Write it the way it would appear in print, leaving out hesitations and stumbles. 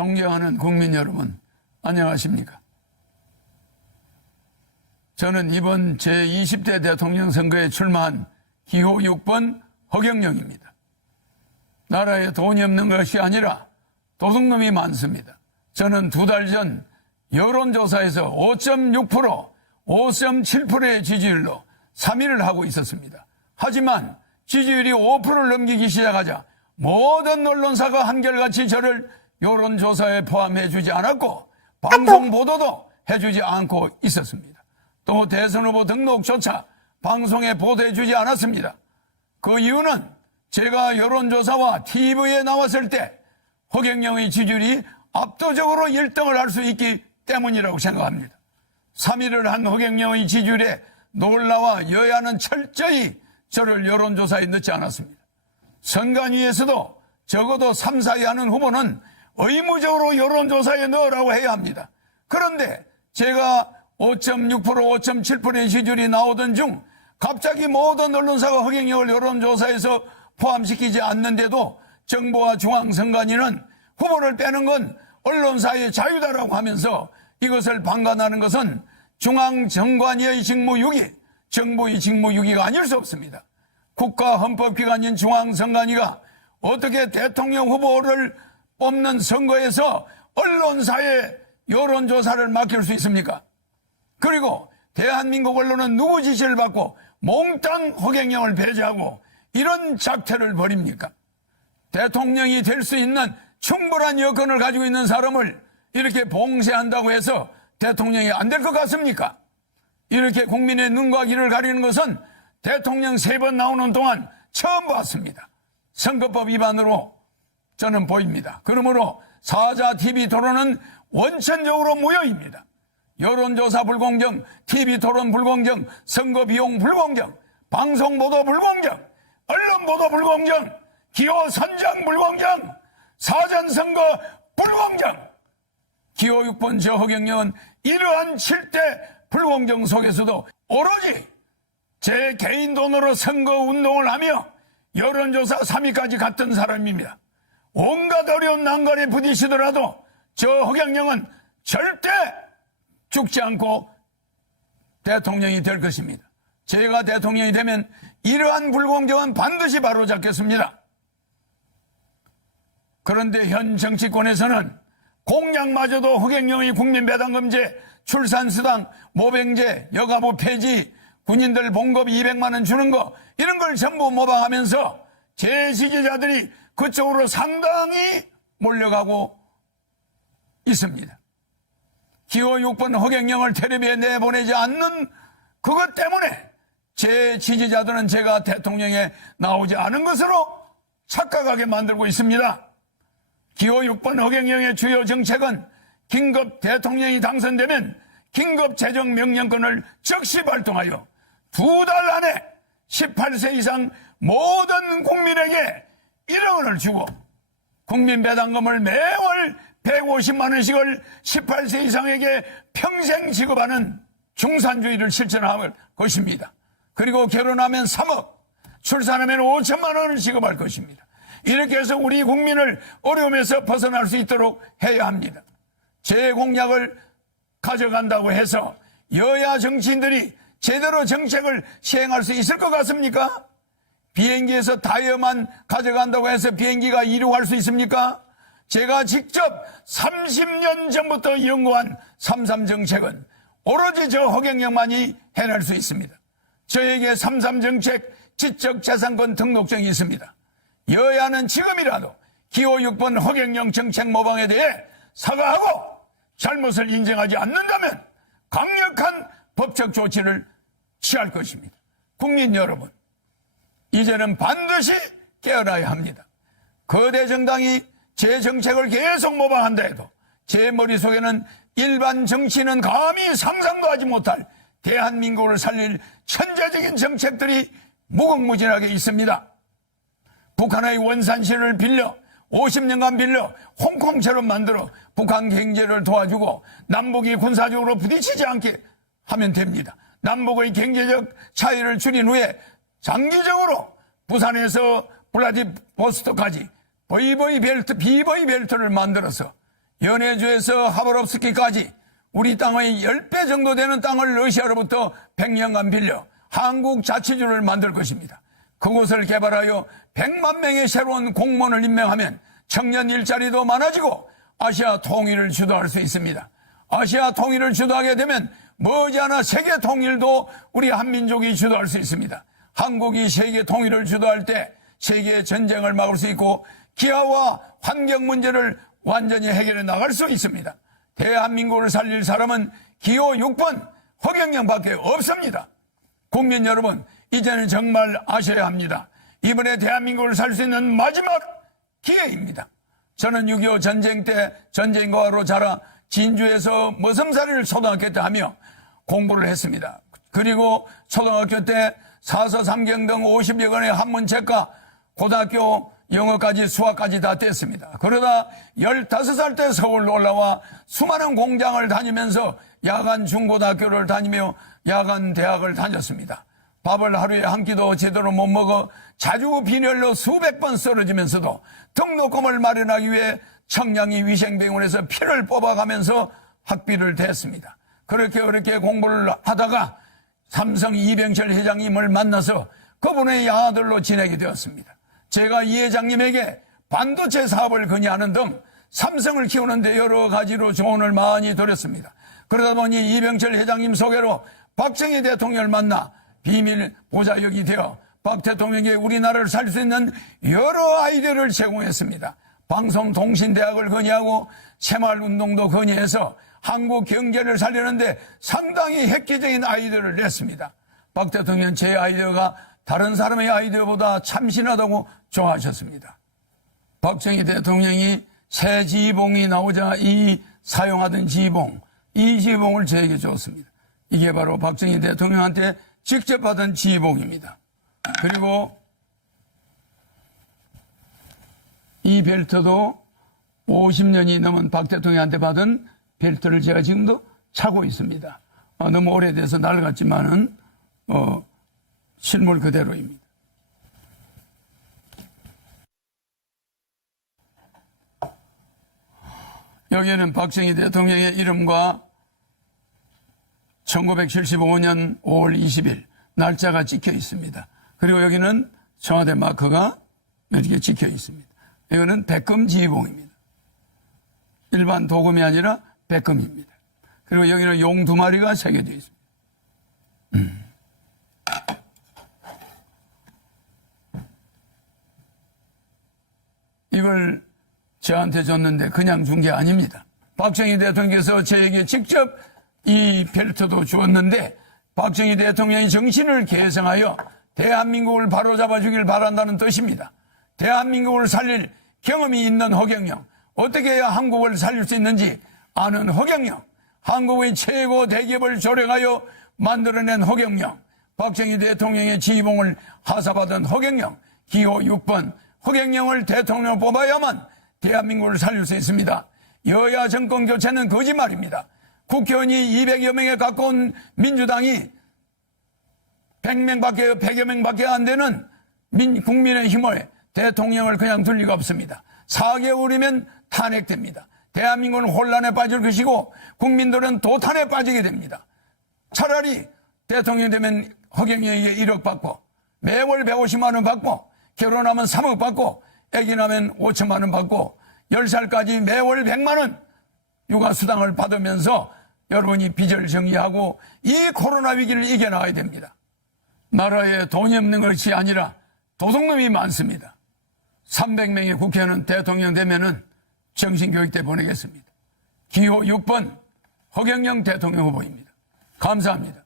존경하는 국민 여러분, 안녕하십니까? 저는 이번 제20대 대통령 선거에 출마한 기호 6번 허경영입니다. 나라에 돈이 없는 것이 아니라 도둑놈이 많습니다. 저는 2달 전 여론조사에서 5.6%, 5.7%의 지지율로 3위를 하고 있었습니다. 하지만 지지율이 5%를 넘기기 시작하자 모든 언론사가 한결같이 저를 여론조사에 포함해주지 않았고 방송 보도도 해주지 않고 있었습니다. 또 대선 후보 등록조차 방송에 보도해주지 않았습니다. 그 이유는 제가 여론조사와 TV에 나왔을 때 허경영의 지지율이 압도적으로 1등을 할 수 있기 때문이라고 생각합니다. 3위를 한 허경영의 지지율에 놀라와 여야는 철저히 저를 여론조사에 넣지 않았습니다. 선관위에서도 적어도 3, 4위 하는 후보는 의무적으로 여론조사에 넣으라고 해야 합니다. 그런데 제가 5.6%, 5.7%의 지지율이 나오던 중 갑자기 모든 언론사가 허경영을 여론조사에서 포함시키지 않는데도 정부와 중앙선관위는 후보를 빼는 건 언론사의 자유다라고 하면서 이것을 방관하는 것은 중앙선관위의 직무유기, 정부의 직무유기가 아닐 수 없습니다. 국가헌법기관인 중앙선관위가 어떻게 대통령 후보를 뽑는 선거에서 언론사에 여론조사를 맡길 수 있습니까? 그리고 대한민국 언론은 누구 지시를 받고 몽땅 허경영을 배제하고 이런 작태를 벌입니까? 대통령이 될 수 있는 충분한 여건을 가지고 있는 사람을 이렇게 봉쇄한다고 해서 대통령이 안 될 것 같습니까? 이렇게 국민의 눈과 귀를 가리는 것은 대통령 3번 나오는 동안 처음 봤습니다. 선거법 위반으로 저는 보입니다. 그러므로 사자 TV 토론은 원천적으로 무효입니다. 여론조사 불공정, TV 토론 불공정, 선거 비용 불공정, 방송 보도 불공정, 언론 보도 불공정, 기호 선정 불공정, 사전선거 불공정. 기호 6번 저 허경영은 이러한 7대 불공정 속에서도 오로지 제 개인 돈으로 선거운동을 하며 여론조사 3위까지 갔던 사람입니다. 온갖 어려운 난관에 부딪히더라도 저 허경영은 절대 죽지 않고 대통령이 될 것입니다. 제가 대통령이 되면 이러한 불공정은 반드시 바로잡겠습니다. 그런데 현 정치권에서는 공약마저도 허경영의 국민배당금제, 출산수당, 모병제, 여가부 폐지, 군인들 봉급 200만 원 주는 거 이런 걸 전부 모방하면서 제 지지자들이 그쪽으로 상당히 몰려가고 있습니다. 기호 6번 허경영을 텔레비에 내보내지 않는 그것 때문에 제 지지자들은 제가 대통령에 나오지 않은 것으로 착각하게 만들고 있습니다. 기호 6번 허경영의 주요 정책은 긴급 대통령이 당선되면 긴급 재정 명령권을 즉시 발동하여 2달 안에 18세 이상 모든 국민에게 1억 원을 주고 국민 배당금을 매월 150만 원씩을 18세 이상에게 평생 지급하는 중산주의를 실천할 것입니다. 그리고 결혼하면 3억, 출산하면 5천만 원을 지급할 것입니다. 이렇게 해서 우리 국민을 어려움에서 벗어날 수 있도록 해야 합니다. 제 공약을 가져간다고 해서 여야 정치인들이 제대로 정책을 시행할 수 있을 것 같습니까? 비행기에서 타이어만 가져간다고 해서 비행기가 이륙할 수 있습니까? 제가 직접 30년 전부터 연구한 3.3 정책은 오로지 저 허경영만이 해낼 수 있습니다. 저에게 3.3 정책 지적재산권 등록증이 있습니다. 여야는 지금이라도 기호 6번 허경영 정책 모방에 대해 사과하고 잘못을 인정하지 않는다면 강력한 법적 조치를 취할 것입니다. 국민 여러분, 이제는 반드시 깨어나야 합니다. 거대 정당이 제 정책을 계속 모방한다 해도 제 머릿속에는 일반 정치인은 감히 상상도 하지 못할 대한민국을 살릴 천재적인 정책들이 무궁무진하게 있습니다. 북한의 원산시를 빌려 50년간 빌려 홍콩처럼 만들어 북한 경제를 도와주고 남북이 군사적으로 부딪히지 않게 하면 됩니다. 남북의 경제적 차이를 줄인 후에 장기적으로 부산에서 블라디보스토크까지 비버이 벨트를 만들어서 연해주에서 하바롭스키까지 우리 땅의 10배 정도 되는 땅을 러시아로부터 100년간 빌려 한국 자치주를 만들 것입니다. 그곳을 개발하여 100만 명의 새로운 공무원을 임명하면 청년 일자리도 많아지고 아시아 통일을 주도할 수 있습니다. 아시아 통일을 주도하게 되면 머지않아 세계 통일도 우리 한민족이 주도할 수 있습니다. 한국이 세계 통일을 주도할 때 세계 전쟁을 막을 수 있고 기아와 환경 문제를 완전히 해결해 나갈 수 있습니다. 대한민국을 살릴 사람은 기호 6번 허경영밖에 없습니다. 국민 여러분, 이제는 정말 아셔야 합니다. 이번에 대한민국을 살 수 있는 마지막 기회입니다. 저는 6.25 전쟁 때 전쟁과로 자라 진주에서 머슴살이를 초등학교 때 하며 공부를 했습니다. 그리고 초등학교 때 사서 삼경 등 50여 권의 한문책과 고등학교 영어까지 수학까지 다 뗐습니다. 그러다 15살 때 서울로 올라와 수많은 공장을 다니면서 야간 중고등학교를 다니며 야간 대학을 다녔습니다. 밥을 하루에 한 끼도 제대로 못 먹어 자주 빈혈로 수백 번 쓰러지면서도 등록금을 마련하기 위해 청량리 위생병원에서 피를 뽑아가면서 학비를 댔습니다. 그렇게 공부를 하다가 삼성 이병철 회장님을 만나서 그분의 아들로 지내게 되었습니다. 제가 이 회장님에게 반도체 사업을 건의하는 등 삼성을 키우는데 여러 가지로 조언을 많이 드렸습니다. 그러다 보니 이병철 회장님 소개로 박정희 대통령을 만나 비밀 보좌역이 되어 박 대통령에게 우리나라를 살릴 수 있는 여러 아이디어를 제공했습니다. 방송통신대학을 건의하고 새마을운동도 건의해서 한국 경제를 살리는데 상당히 획기적인 아이디어를 냈습니다. 박 대통령은 제 아이디어가 다른 사람의 아이디어보다 참신하다고 좋아하셨습니다. 박정희 대통령이 새 지휘봉이 나오자 사용하던 지휘봉, 이 지휘봉을 저에게 줬습니다. 이게 바로 박정희 대통령한테 직접 받은 지휘봉입니다. 그리고 이 벨트도 50년이 넘은 박 대통령한테 받은 벨트를 제가 지금도 차고 있습니다. 너무 오래돼서 낡았지만은 실물 그대로입니다. 여기에는 박정희 대통령의 이름과 1975년 5월 20일 날짜가 찍혀 있습니다. 그리고 여기는 청와대 마크가 이렇게 찍혀 있습니다. 이거는 백금 지휘봉입니다. 일반 도금이 아니라 백금입니다. 그리고 여기는 용 2마리가 새겨져 있습니다. 이걸 저한테 줬는데 그냥 준 게 아닙니다. 박정희 대통령께서 저에게 직접 이 벨트도 주었는데 박정희 대통령의 정신을 계승하여 대한민국을 바로잡아 주길 바란다는 뜻입니다. 대한민국을 살릴 경험이 있는 허경영, 어떻게 해야 한국을 살릴 수 있는지 아는 허경영, 한국의 최고 대기업을 조력하여 만들어낸 허경영, 박정희 대통령의 지휘봉을 하사받은 허경영, 기호 6번 허경영을 대통령으로 뽑아야만 대한민국을 살릴 수 있습니다. 여야 정권 교체는 거짓말입니다. 국회의원이 200여 명에 가까운 민주당이 100여 명밖에 안 되는 국민의힘을 대통령을 그냥 둘 리가 없습니다. 4개월이면 탄핵됩니다. 대한민국은 혼란에 빠질 것이고 국민들은 도탄에 빠지게 됩니다. 차라리 대통령 되면 허경영에게 1억 받고 매월 150만 원 받고 결혼하면 3억 받고 아기 나면 5천만 원 받고 10살까지 매월 100만 원 육아수당을 받으면서 여러분이 빚을 정리하고 이 코로나 위기를 이겨나가야 됩니다. 나라에 돈이 없는 것이 아니라 도둑놈이 많습니다. 300명의 국회의원은 대통령 되면은 정신교육대 보내겠습니다. 기호 6번 허경영 대통령 후보입니다. 감사합니다.